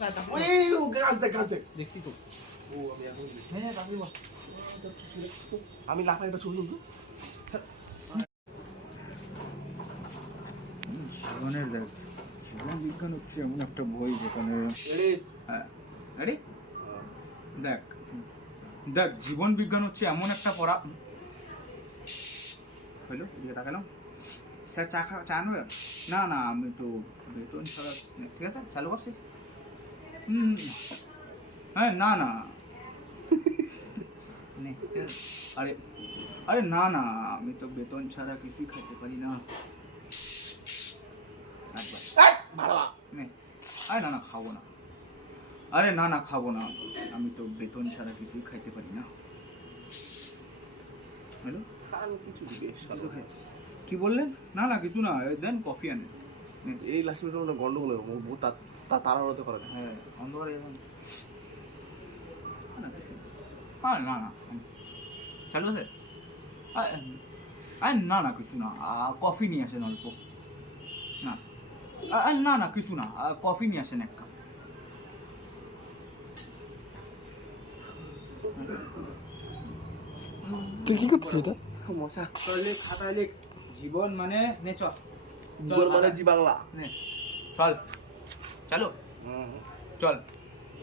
গাছ দেখ দেখছি তো। ও আমি এখন হ্যাঁ আপনি বস। আমি লাফাই একটা ছবি তুলবো। জীবনের দেখ, জীবন বিজ্ঞান হচ্ছে এমন একটা বই যেখানে আরে দেখ দেখ জীবন বিজ্ঞান হচ্ছে এমন একটা পড়া হইলো যেটা কেন স্যার চা নেবে? না না আমি তো বেতন ছাড়া ঠিক আছে চালু করছি। হ্যাঁ না না আরে আরে না না আমি তো বেতন ছাড়া কিছুই খেতে পারি না। আরে না না খাবো না, আরে না না খাবো না, আমি তো বেতন ছাড়া কিছুই খাইতে পারি না। হ্যালো কিছু দিবে কি বললেন? না না কিছু না, দেন কফি আনে। এই লাস্ট মিনিটে গন্ডগোল তাড়াহুড়োতে করা যায়। হ্যাঁ অন্ধকারে এখন হ্যাঁ না না চালু আছে। আরে না না কিছু না, কফি নিয়ে আসেন অল্প। না না না কিছু না, কফি নিয়ে আসেন এক কাপ। তুই কি করছিস এটা? মশা খাতায় লেখ জীবন মানে নে চল জীবন মানে জি বাংলা নে চল চালু চল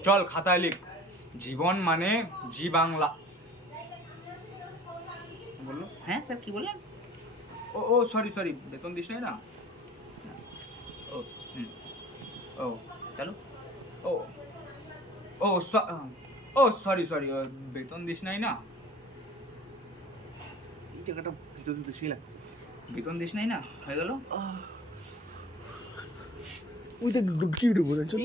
চল খাতায় লিখ জীবন মানে জি বাংলা। বললো হ্যাঁ স্যার কি বললেন? ও ও সরি সরি বেতন দিস নাই না? ও ও চালু ও ও ও সরি সরি বেতন দিস নাই না? এই জায়গাটা ভিডিও দিতে সেই লাগছে। বেতন দিস নাই না হয়ে গেল। ওই দেখ কি ভিডিও বলেন চল।